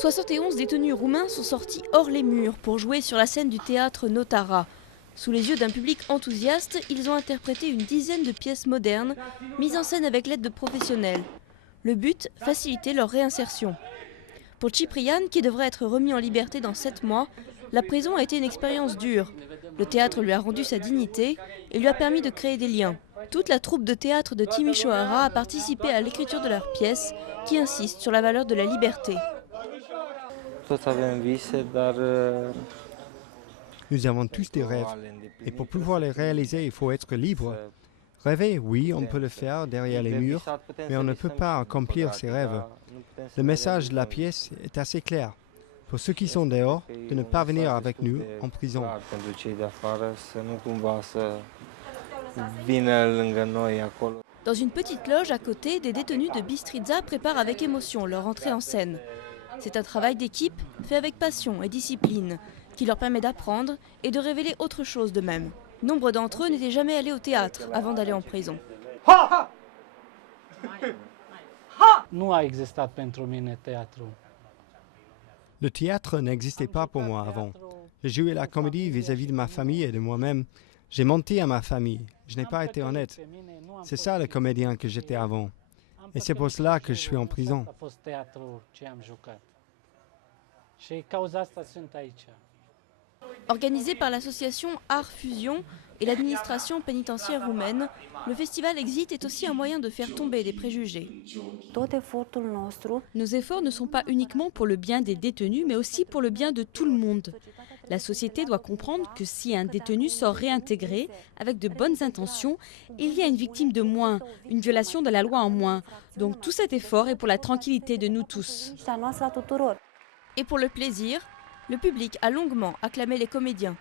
71 détenus roumains sont sortis hors les murs pour jouer sur la scène du théâtre Notara. Sous les yeux d'un public enthousiaste, ils ont interprété une dizaine de pièces modernes, mises en scène avec l'aide de professionnels. Le but, faciliter leur réinsertion. Pour Ciprian, qui devrait être remis en liberté dans 7 mois, la prison a été une expérience dure. Le théâtre lui a rendu sa dignité et lui a permis de créer des liens. Toute la troupe de théâtre de Timișoara a participé à l'écriture de leurs pièces, qui insistent sur la valeur de la liberté. Nous avons tous des rêves, et pour pouvoir les réaliser, il faut être libre. Rêver, oui, on peut le faire derrière les murs, mais on ne peut pas accomplir ses rêves. Le message de la pièce est assez clair. Pour ceux qui sont dehors, de ne pas venir avec nous en prison. Dans une petite loge à côté, des détenus de Bistrița préparent avec émotion leur entrée en scène. C'est un travail d'équipe fait avec passion et discipline qui leur permet d'apprendre et de révéler autre chose d'eux-mêmes. Nombre d'entre eux n'étaient jamais allés au théâtre avant d'aller en prison. Le théâtre n'existait pas pour moi avant. J'ai joué la comédie vis-à-vis de ma famille et de moi-même. J'ai menti à ma famille. Je n'ai pas été honnête. C'est ça le comédien que j'étais avant. Et c'est pour cela que je suis en prison. Organisé par l'association Art Fusion et l'administration pénitentiaire roumaine, le festival Exit est aussi un moyen de faire tomber des préjugés. Nos efforts ne sont pas uniquement pour le bien des détenus, mais aussi pour le bien de tout le monde. La société doit comprendre que si un détenu sort réintégré avec de bonnes intentions, il y a une victime de moins, une violation de la loi en moins. Donc tout cet effort est pour la tranquillité de nous tous. Et pour le plaisir, le public a longuement acclamé les comédiens.